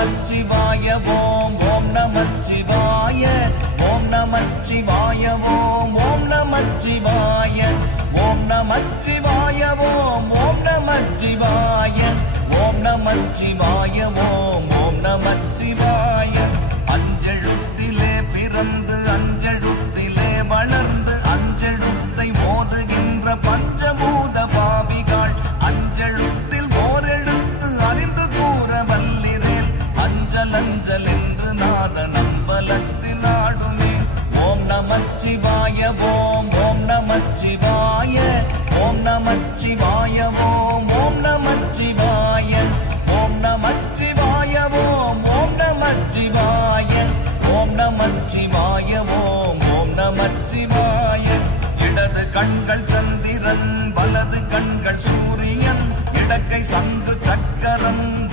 நமச்சிவாய ஓம் ஓம் நமச்சிவாய ஓம் நமச்சிவாய ஓம் ஓம் நமச்சிவாய ஓம் நமச்சிவாய ஓம் ஓம் நமச்சிவாய ஓம் நமச்சிவாய ஓம் ஓம் நமச்சிவாய அஞ்செழுத்திலே பிறந்து அஞ்செழுத்திலே வளர்ந்து அஞ்செழுத்தை ஓதுகின்ற பஞ்சபூத பாவிகள் அஞ்செழுத்தில் ஓரெழுத்து அறிந்து கூற வல்லிரேல் அஞ்சல் அஞ்சல் என்று நாத நம்பலத்தில் ஆடுமே ஓம் நமச்சிவாய